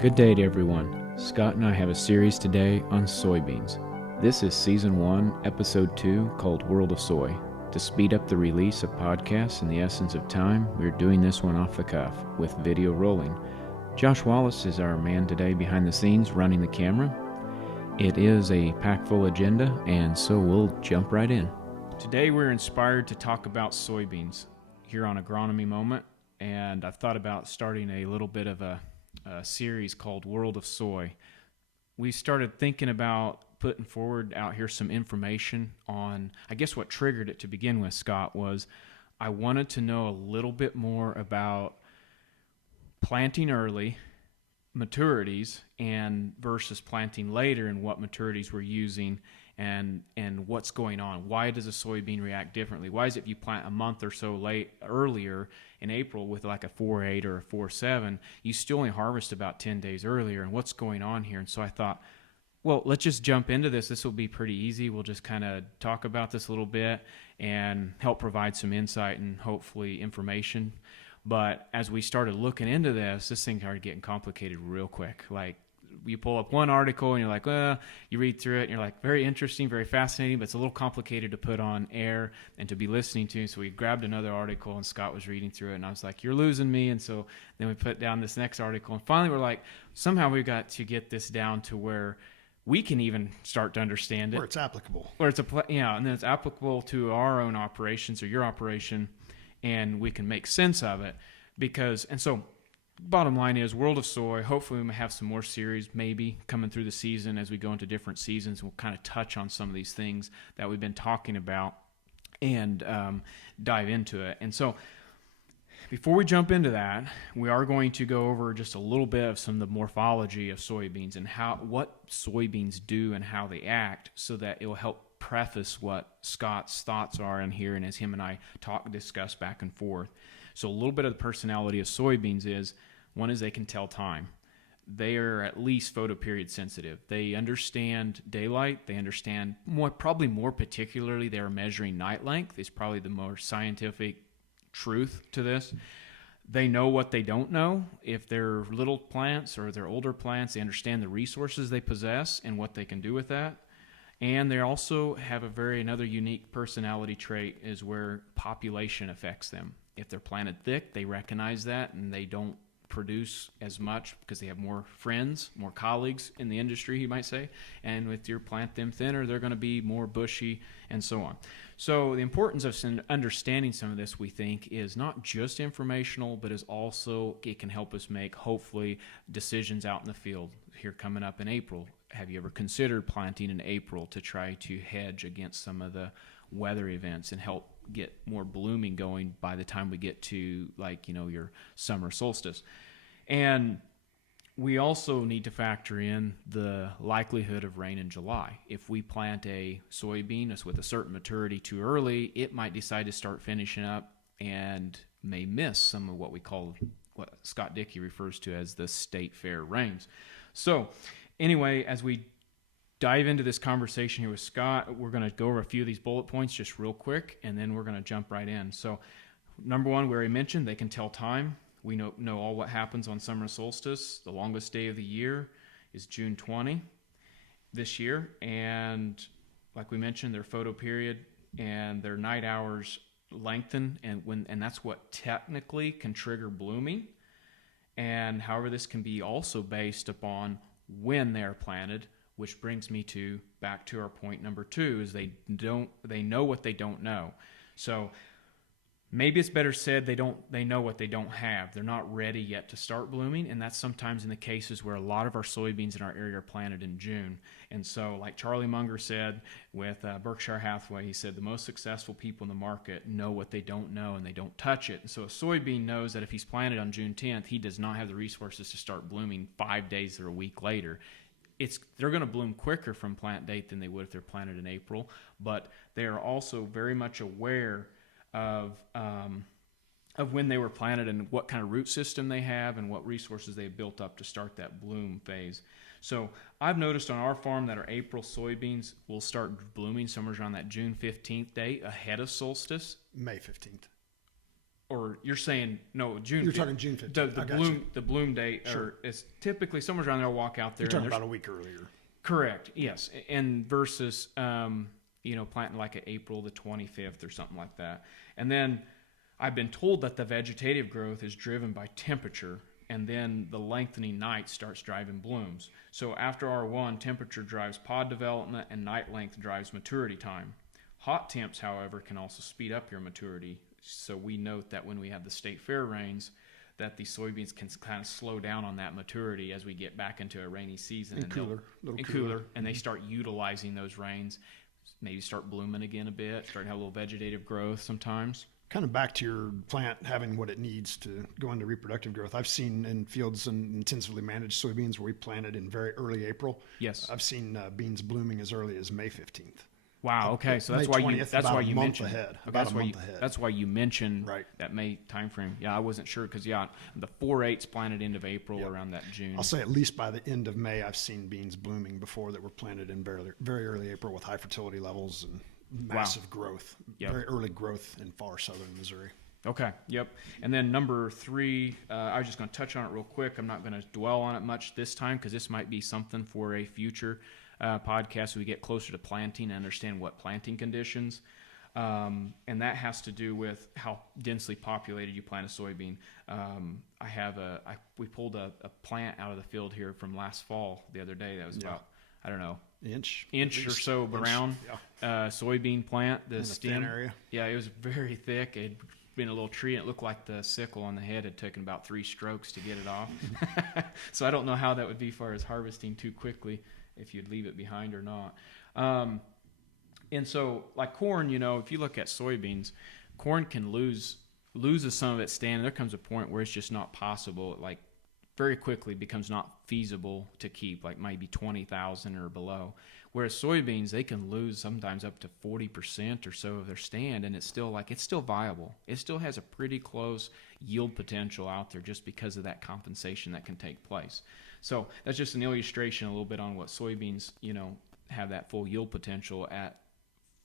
Good day to everyone. Scott and I have a series today on soybeans. This is Season 1, Episode 2, called World of Soy. To speed up the release of podcasts in the essence of time, we're doing this one off the cuff, with video rolling. Josh Wallace is our man today behind the scenes running the camera. It is a packed-full agenda, and so we'll jump right in. Today we're inspired to talk about soybeans here on Agronomy Moment, and I've thought about starting a little bit of a series called World of Soy. We started thinking about putting forward out here some information on, I guess what triggered it to begin with, Scott, was I wanted to know a little bit more about planting early, maturities, and versus planting later, and what maturities we're using and what's going on. Why does a soybean react differently? Why is it if you plant a month or so earlier in April with like a 4.8 or a 4.7, you still only harvest about 10 days earlier, and what's going on here? And so I thought, well, let's just jump into this. This will be pretty easy. We'll just kind of talk about this a little bit and help provide some insight and hopefully information. But as we started looking into this thing started getting complicated real quick. Like, you pull up one article and you're like, you read through it and you're like, very interesting, very fascinating, but it's a little complicated to put on air and to be listening to. So we grabbed another article and Scott was reading through it and I was like, you're losing me. And so then we put down this next article and finally we're like, somehow we got to get this down to where we can even start to understand it. Where it's applicable. And then it's applicable to our own operations or your operation, and we can make sense of it. So bottom line is, World of Soy, hopefully we may have some more series maybe coming through the season as we go into different seasons. We'll kind of touch on some of these things that we've been talking about and dive into it. And so before we jump into that, we are going to go over just a little bit of some of the morphology of soybeans and what soybeans do and how they act, so that it will help preface what Scott's thoughts are in here and as him and I discuss back and forth. So a little bit of the personality of soybeans is, one is they can tell time. They are at least photoperiod sensitive. They understand daylight. They understand probably more particularly, they are measuring night length is probably the more scientific truth to this. They know what they don't know. If they're little plants or they're older plants, they understand the resources they possess and what they can do with that. And they also have another unique personality trait is where population affects them. If they're planted thick, they recognize that and they don't produce as much because they have more friends, more colleagues in the industry, you might say. And if you plant them thinner, they're going to be more bushy and so on. So the importance of understanding some of this, we think, is not just informational, but is also, it can help us make, hopefully, decisions out in the field here coming up in April. Have you ever considered planting in April to try to hedge against some of the weather events and help get more blooming going by the time we get to your summer solstice? And we also need to factor in the likelihood of rain in July. If we plant a soybean that's with a certain maturity too early, it might decide to start finishing up and may miss some of what Scott Dickey refers to as the state fair rains. So anyway, as we dive into this conversation here with Scott, we're going to go over a few of these bullet points just real quick, and then we're going to jump right in. So number one, we already mentioned they can tell time. We know all what happens on summer solstice. The longest day of the year is June 20 this year. And like we mentioned, their photoperiod and their night hours lengthen, and that's what technically can trigger blooming. And however, this can be also based upon when they're planted, which brings me back to our point number 2, is they know what they don't know. So maybe it's better said they know what they don't have. They're not ready yet to start blooming, and that's sometimes in the cases where a lot of our soybeans in our area are planted in June. And so like Charlie Munger said with Berkshire Hathaway, he said the most successful people in the market know what they don't know and they don't touch it. And so a soybean knows that if he's planted on June 10th, he does not have the resources to start blooming 5 days or a week later. They're going to bloom quicker from plant date than they would if they're planted in April, but they are also very much aware of when they were planted and what kind of root system they have and what resources they have built up to start that bloom phase. So I've noticed on our farm that our April soybeans will start blooming somewhere around that June 15th date ahead of solstice. May 15th. or you're saying no June. You're talking June 15th. The bloom date, Sure. or it's typically somewhere around there. I'll walk out there. You're talking about a week earlier. Correct. Yes, and versus planting like April the 25th or something like that. And then I've been told that the vegetative growth is driven by temperature, and then the lengthening night starts driving blooms. So after R1, temperature drives pod development, and night length drives maturity time. Hot temps, however, can also speed up your maturity. So we note that when we have the state fair rains, that the soybeans can kind of slow down on that maturity as we get back into a rainy season. And cooler. And they start utilizing those rains, maybe start blooming again a bit, start to have a little vegetative growth sometimes. Kind of back to your plant having what it needs to go into reproductive growth. I've seen in fields and intensively managed soybeans where we planted in very early April. Yes. I've seen beans blooming as early as May 15th. Wow. Okay. So that's May why 20th, you. That's why you mentioned. About a month ahead. That's why you mentioned right. that May time frame. Yeah, I wasn't sure because the 4/8's planted end of April around that June. I'll say at least by the end of May, I've seen beans blooming before that were planted in very, very early April with high fertility levels and massive growth. Yep. Very early growth in far southern Missouri. Okay. Yep. And then number 3, I was just going to touch on it real quick. I'm not going to dwell on it much this time because this might be something for a future podcast. So we get closer to planting and understand what planting conditions. And that has to do with how densely populated you plant a soybean. We pulled a plant out of the field here from last fall the other day. That was about, I don't know, inch or so around soybean plant. The stem area. Yeah, it was very thick. It'd been a little tree, and it looked like the sickle on the head had taken about 3 strokes to get it off. So I don't know how that would be far as harvesting too quickly, if you'd leave it behind or not. And so like corn, if you look at soybeans, corn can loses some of its stand. There comes a point where it's just not possible. It like very quickly becomes not feasible to keep, like maybe 20,000 or below. Whereas soybeans, they can lose sometimes up to 40% or so of their stand, and it's still viable. It still has a pretty close yield potential out there just because of that compensation that can take place. So that's just an illustration a little bit on what soybeans, have that full yield potential at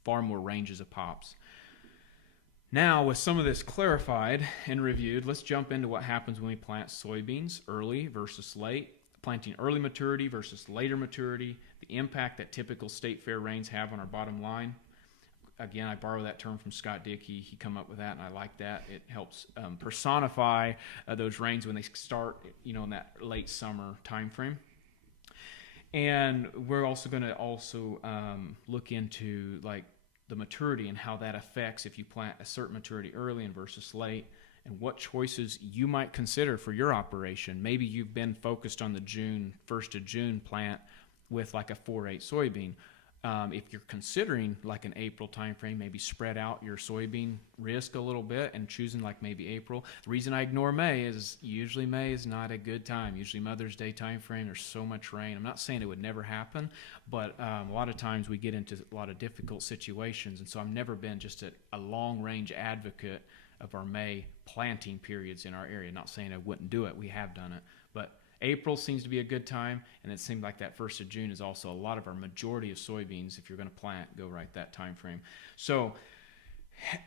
far more ranges of pops. Now, with some of this clarified and reviewed, let's jump into what happens when we plant soybeans early versus late, planting early maturity versus later maturity, the impact that typical state fair rains have on our bottom line. Again, I borrow that term from Scott Dickey. He come up with that, and I like that. It helps personify those rains when they start, in that late summer time frame. And we're also going to look into like the maturity and how that affects if you plant a certain maturity early and versus late, and what choices you might consider for your operation. Maybe you've been focused on the 1st of June plant with like a 4/8 soybean. If you're considering like an April time frame, maybe spread out your soybean risk a little bit and choosing like maybe April. The reason I ignore May is usually May is not a good time. Usually Mother's Day time frame, there's so much rain. I'm not saying it would never happen, but a lot of times we get into a lot of difficult situations, and so I've never been just a long-range advocate of our May planting periods in our area. Not saying I wouldn't do it. We have done it, but April seems to be a good time, and it seemed like that 1st of June is also a lot of our majority of soybeans, if you're going to plant, go right that time frame. So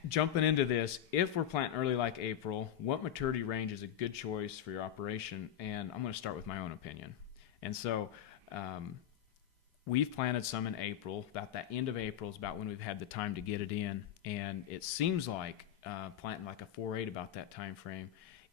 jumping into this, if we're planting early like April, what maturity range is a good choice for your operation? And I'm going to start with my own opinion. And so we've planted some in April. About that end of April is about when we've had the time to get it in, and it seems like planting like a 4/8 about that time frame.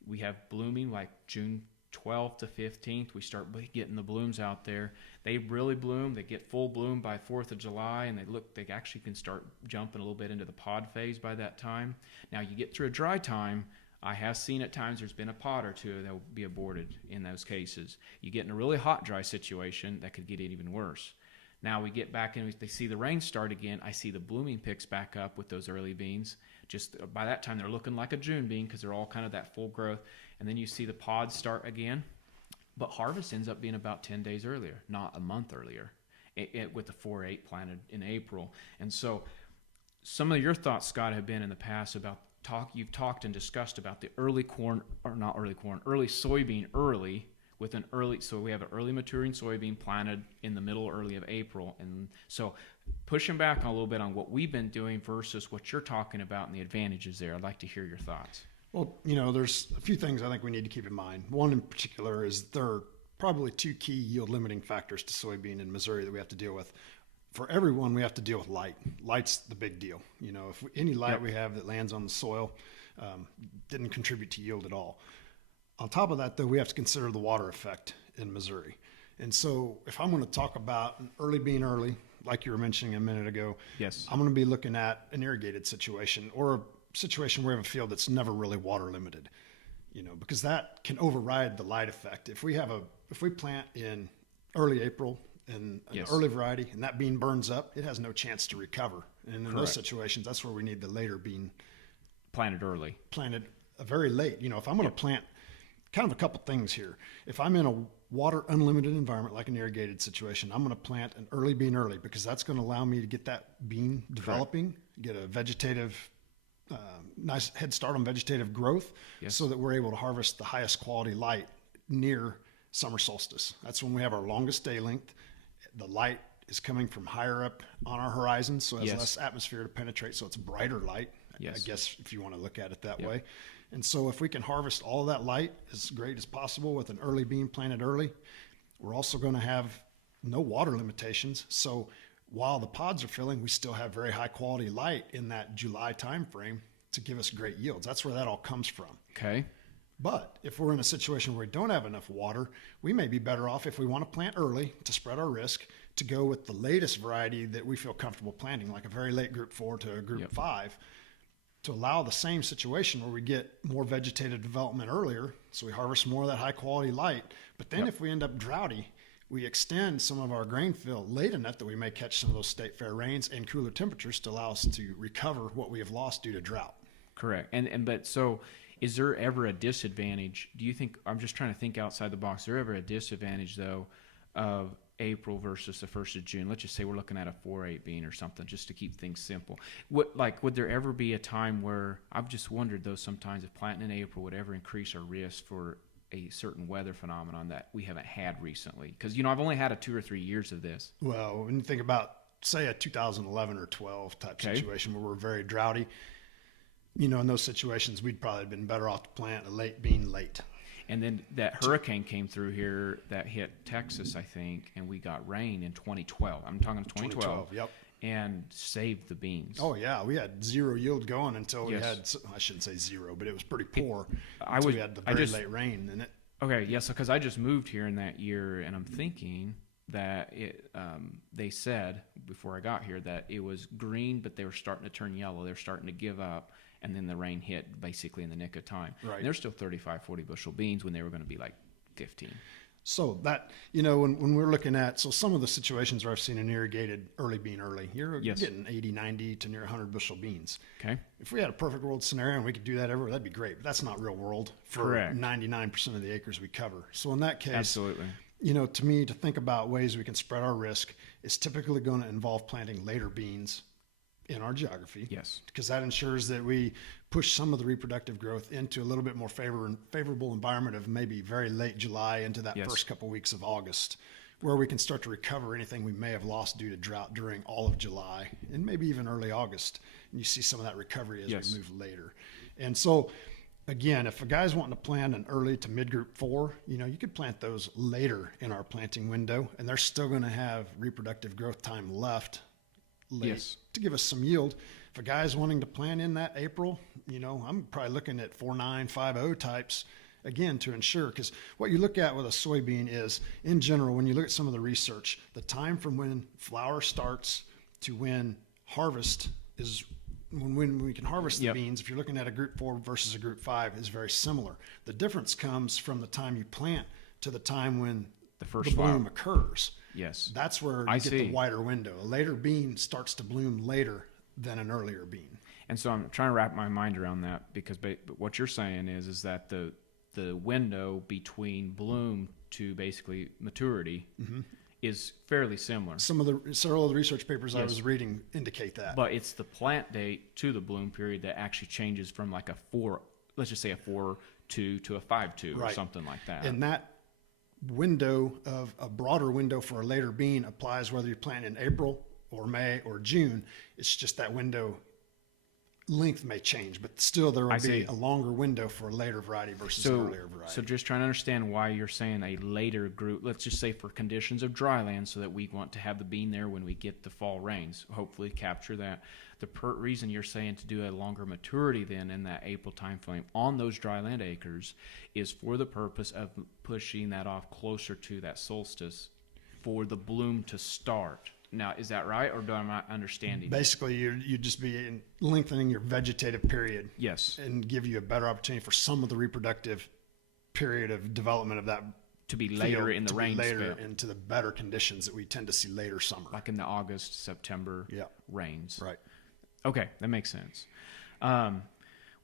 We have blooming like June 12th to 15th, we start getting the blooms out there. They really bloom. They get full bloom by 4th of July, and they actually can start jumping a little bit into the pod phase by that time. Now, you get through a dry time, I have seen at times there's been a pod or two that will be aborted in those cases. You get in a really hot, dry situation, that could get it even worse. Now we get back and they see the rain start again. I see the blooming picks back up with those early beans. Just by that time, they're looking like a June bean because they're all kind of that full growth. And then you see the pods start again. But harvest ends up being about 10 days earlier, not a month earlier, with the 4/8 planted in April. And so some of your thoughts, Scott, have been in the past about you've talked and discussed about the early soybean early. With an early, so we have an early maturing soybean planted in the middle early of April. And so pushing back a little bit on what we've been doing versus what you're talking about and the advantages there. I'd like to hear your thoughts. Well, you know, there's a few things I think we need to keep in mind. One in particular is there are probably two key yield limiting factors to soybean in Missouri that we have to deal with. For everyone, we have to deal with light. Light's the big deal. You know, if any light we have that lands on the soil didn't contribute to yield at all. On top of that, though, we have to consider the water effect in Missouri. And so if I'm going to talk about an early bean early, like you were mentioning a minute ago, yes, I'm going to be looking at an irrigated situation or a situation where we have a field that's never really water limited, you know, because that can override the light effect. If we plant in early April and an early variety and that bean burns up, it has no chance to recover. And in those situations, that's where we need the later bean planted early, planted very late. You know, if I'm going to plant, kind of a couple things here. If I'm in a water unlimited environment like an irrigated situation, I'm going to plant an early bean early because that's going to allow me to get that bean developing, get a vegetative, nice head start on vegetative growth, so that we're able to harvest the highest quality light near summer solstice. That's when we have our longest day length. The light is coming from higher up on our horizon, so it has less atmosphere to penetrate, so it's brighter light, I guess, if you want to look at it that way. And so if we can harvest all of that light as great as possible with an early bean planted early, we're also going to have no water limitations. So while the pods are filling, we still have very high quality light in that July time frame to give us great yields. That's where that all comes from. Okay. But if we're in a situation where we don't have enough water, we may be better off, if we want to plant early to spread our risk, to go with the latest variety that we feel comfortable planting, like a very late group 4 to a group 5, to allow the same situation where we get more vegetative development earlier, so we harvest more of that high quality light. But then if we end up droughty, we extend some of our grain fill late enough that we may catch some of those state fair rains and cooler temperatures to allow us to recover what we have lost due to drought. Correct. But so is there ever a disadvantage? Do you think, I'm just trying to think outside the box, is there ever a disadvantage though of April versus the 1st of June? Let's just say we're looking at a 4-8 bean or something, just to keep things simple. Would there ever be a time where, I've just wondered though sometimes, if planting in April would ever increase our risk for a certain weather phenomenon that we haven't had recently? Because, you know, I've only had 2 or 3 years of this. Well, when you think about, say, a 2011 or 12 type situation where we're very droughty, you know, in those situations, we'd probably been better off to plant a late bean late. And then that hurricane came through here that hit Texas, I think, and we got rain in 2012. I'm talking 2012. And saved the beans. Oh, yeah. We had zero yield going until we had, I shouldn't say zero, but it was pretty poor. We had the very late rain in it. Okay, yes, because I just moved here in that year, and I'm thinking that they said before I got here that it was green, but they were starting to turn yellow. They were starting to give up. And then the rain hit basically in the nick of time. Right. And they're still 35, 40 bushel beans when they were going to be like 15. So that, you know, when we're looking at, so some of the situations where I've seen an irrigated early bean early, you're getting 80, 90 to near 100 bushel beans. Okay. If we had a perfect world scenario and we could do that everywhere, that'd be great. But that's not real world for 99% of the acres we cover. So in that case, absolutely, you know, to me, to think about ways we can spread our risk is typically going to involve planting later beans in our geography. Yes. Because that ensures that we push some of the reproductive growth into a little bit more favorable environment of maybe very late July into that first couple weeks of August, where we can start to recover anything we may have lost due to drought during all of July and maybe even early August. And you see some of that recovery as we move later. And so, again, if a guy's wanting to plant an early to mid-group 4, you know, you could plant those later in our planting window, and they're still going to have reproductive growth time left late to give us some yield. If a guy's wanting to plant in that April, you know, I'm probably looking at 4950 types again to ensure, because what you look at with a soybean is, in general, when you look at some of the research, the time from when flower starts to when harvest is when we can harvest the beans. If you're looking at a group 4 versus a group 5, is very similar. The difference comes from the time you plant to the time when the first bloom occurs. Yes. That's where you get the wider window. A later bean starts to bloom later than an earlier bean. And so I'm trying to wrap my mind around that, because what you're saying is that the window between bloom to basically maturity is fairly similar. Several of the research papers I was reading indicate that. But it's the plant date to the bloom period that actually changes from like a 4, let's just say a 4-2 to a 5-2 or something like that. And that window of a broader window for a later bean applies whether you plant in April or May or June. It's just that window length may change, but still there will I be see. a longer window for a later variety versus an earlier variety. So just trying to understand why you're saying a later group, let's just say for conditions of dry land, so that we want to have the bean there when we get the fall rains, hopefully capture that. The reason you're saying to do a longer maturity then in that April time frame on those dry land acres is for the purpose of pushing that off closer to that solstice for the bloom to start. Now, is that right, or do I not understanding? Basically, you'd just be lengthening your vegetative period. Yes. And give you a better opportunity for some of the reproductive period of development of that to be later in the rain later spell. into the better conditions that we tend to see later summer. Like in the August, September rains. Right. Okay, that makes sense.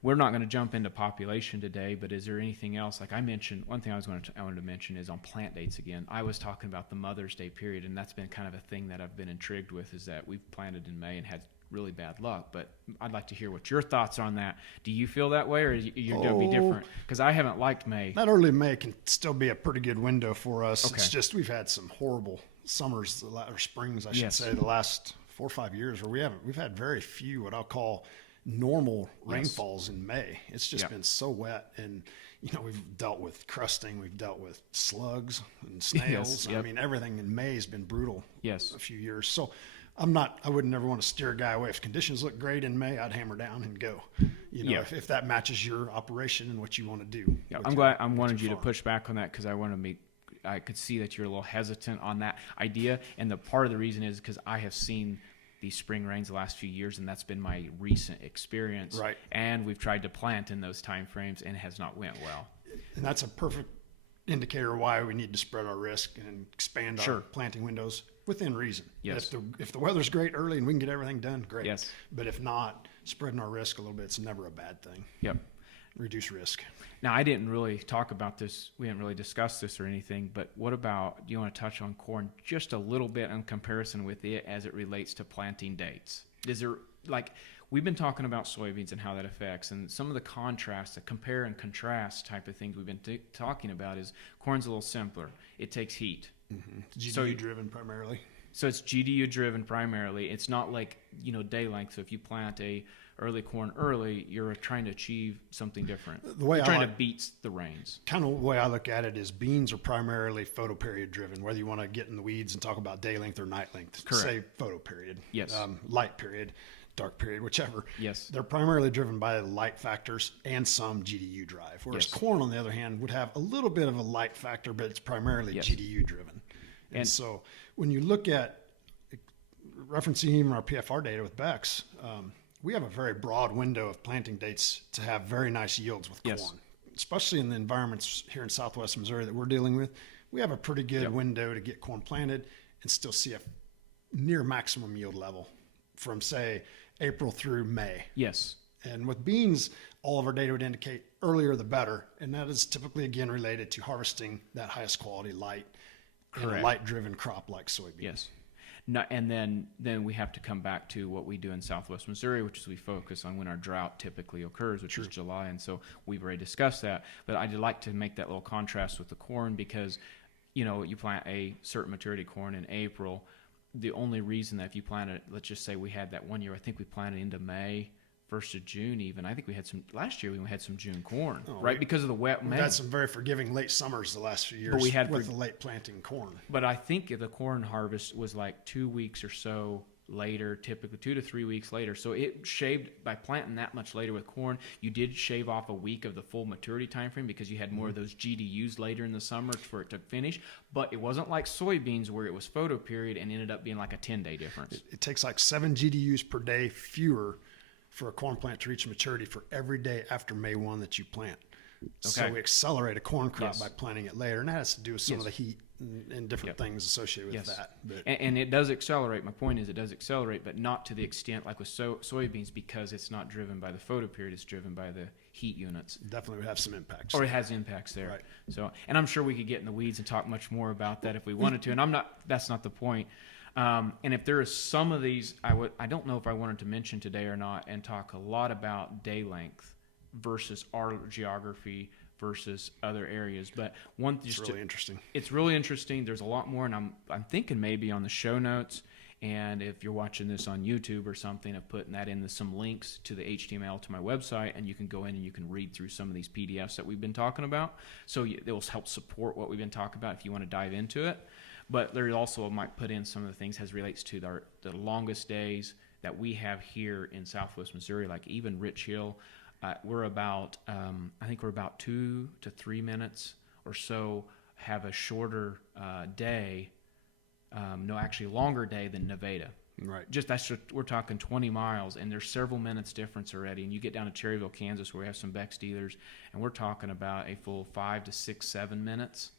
We're not going to jump into population today, but is there anything else? Like I mentioned, one thing I wanted to mention is on plant dates again. I was talking about the Mother's Day period, and that's been kind of a thing that I've been intrigued with, is that we've planted in May and had really bad luck. But I'd like to hear what your thoughts are on that. Do you feel that way, or you're going to be different? Because I haven't liked May. That early May can still be a pretty good window for us. Okay. It's just we've had some horrible summers, or springs, I should say, the last 4 or 5 years where we've had very few what I'll call normal rainfalls in May. It's just been so wet, and we've dealt with crusting, we've dealt with slugs and snails. I mean, everything in May has been brutal. A few years. So I would never want to steer a guy away. If conditions look great in May, I'd hammer down and go. If that matches your operation and what you want to do. I'm glad I wanted you to push back on that, because I could see that you're a little hesitant on that idea, and the part of the reason is because I have seen these spring rains the last few years, and that's been my recent experience. Right. And we've tried to plant in those time frames, and it has not went well. And that's a perfect indicator why we need to spread our risk and expand our planting windows within reason. Yes. If the weather's great early and we can get everything done, great. Yes. But if not, spreading our risk a little bit, it's never a bad thing. Yep. Reduce risk. Now, I didn't really talk about this. We didn't really discuss this or anything, but what about, do you want to touch on corn just a little bit in comparison with it as it relates to planting dates? Is there, we've been talking about soybeans and how that affects, and some of the contrasts, the compare and contrast type of things we've been talking about is corn's a little simpler. It takes heat. Mm-hmm. GDU driven primarily. So it's GDU driven primarily. It's not like, day length. So if you plant a early corn early, you're trying to achieve something different. You're trying to beat the rains. Kind of the way I look at it is beans are primarily photoperiod driven, whether you want to get in the weeds and talk about day length or night length. Correct. Say photoperiod. Yes. Light period, dark period, whichever. Yes. They're primarily driven by light factors and some GDU drive, whereas corn, on the other hand, would have a little bit of a light factor, but it's primarily GDU driven. And so when you look at referencing even our PFR data with Beck's, we have a very broad window of planting dates to have very nice yields with corn, especially in the environments here in Southwest Missouri that we're dealing with. We have a pretty good window to get corn planted and still see a near maximum yield level from, say, April through May. Yes. And with beans, all of our data would indicate earlier the better, and that is typically, again, related to harvesting that highest quality light and a light-driven crop like soybean. Yes. No, and then we have to come back to what we do in Southwest Missouri, which is we focus on when our drought typically occurs, which is July. And so we've already discussed that. But I'd like to make that little contrast with the corn because, you plant a certain maturity corn in April. The only reason that if you plant it, let's just say we had that one year, I think we planted into May, 1st of June even. I think we had last year we had some June corn, because of the wet May. We've had some very forgiving late summers the last few years with the late planting corn. But I think the corn harvest was like 2 weeks or so later, typically 2 to 3 weeks later. So it shaved, by planting that much later with corn, you did shave off a week of the full maturity time frame because you had more of those GDUs later in the summer for it to finish. But it wasn't like soybeans where it was photo period and ended up being like a 10-day difference. It takes like 7 GDUs per day fewer for a corn plant to reach maturity for every day after May 1 that you plant. Okay. So we accelerate a corn crop by planting it later, and that has to do with some of the heat and different things associated with that. But, and it does accelerate. My point is it does accelerate, but not to the extent like with soybeans because it's not driven by the photo period, it's driven by the heat units. Definitely would have some impacts. Or it has impacts there. Right. So, and I'm sure we could get in the weeds and talk much more about that if we wanted to, and that's not the point. And if there is some of these, I don't know if I wanted to mention today or not, and talk a lot about day length versus our geography versus other areas. But it's really interesting. It's really interesting. There's a lot more, and I'm thinking maybe on the show notes And if you're watching this on YouTube or something, I'm putting that in some links to the HTML to my website, and you can go in and you can read through some of these PDFs that we've been talking about. So it will help support what we've been talking about if you want to dive into it. But there also might put in some of the things as relates to the longest days that we have here in Southwest Missouri, like even Rich Hill. We're about, I think we're about 2 to 3 minutes or so, have a shorter day, actually longer day than Nevada. Right. We're talking 20 miles, and there's several minutes difference already. And you get down to Cherryville, Kansas, where we have some Beck dealers, and we're talking about a full 5 to 6, 7 minutes.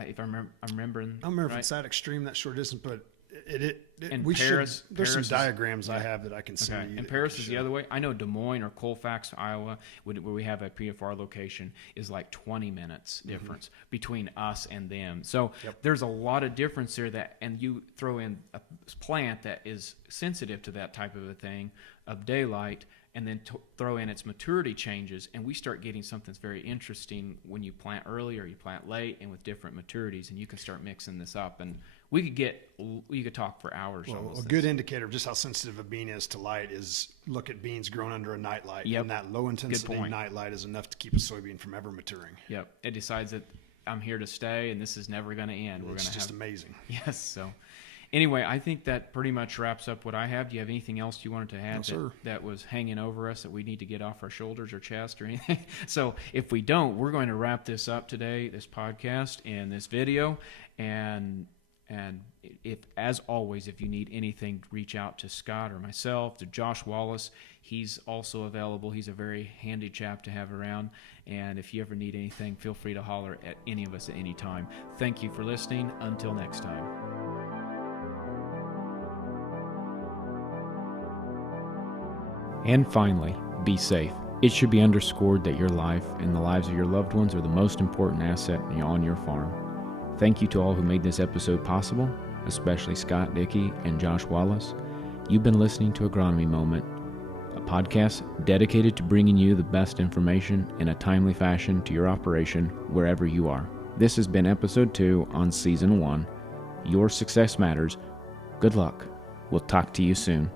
If I'm remembering. I don't remember right? if it's that extreme, that short distance, but there's some diagrams I have that I can send you. And Paris is the other way. I know Des Moines or Colfax, Iowa, where we have a PFR location, is like 20 minutes difference between us and them. So there's a lot of difference there and you throw in a plant that is sensitive to that type of a thing, of daylight, and then throw in its maturity changes, and we start getting something that's very interesting when you plant early or you plant late and with different maturities, and you can start mixing this up. And we could talk for hours on this. A good indicator of just how sensitive a bean is to light is look at beans grown under a nightlight. And that low intensity nightlight is enough to keep a soybean from ever maturing. Yep. It decides that I'm here to stay and this is never going to end. It's just amazing. Yes. So anyway, I think that pretty much wraps up what I have. Do you have anything else you wanted to add that was hanging over us that we need to get off our shoulders or chest or anything? So if we don't, we're going to wrap this up today, this podcast and this video. And if, as always, if you need anything, reach out to Scott or myself, to Josh Wallace. He's also available. He's a very handy chap to have around. And if you ever need anything, feel free to holler at any of us at any time. Thank you for listening. Until next time. And finally, be safe. It should be underscored that your life and the lives of your loved ones are the most important asset on your farm. Thank you to all who made this episode possible, especially Scott Dickey and Josh Wallace. You've been listening to Agronomy Moment, a podcast dedicated to bringing you the best information in a timely fashion to your operation wherever you are. This has been episode 2 on season 1. Your success matters. Good luck. We'll talk to you soon.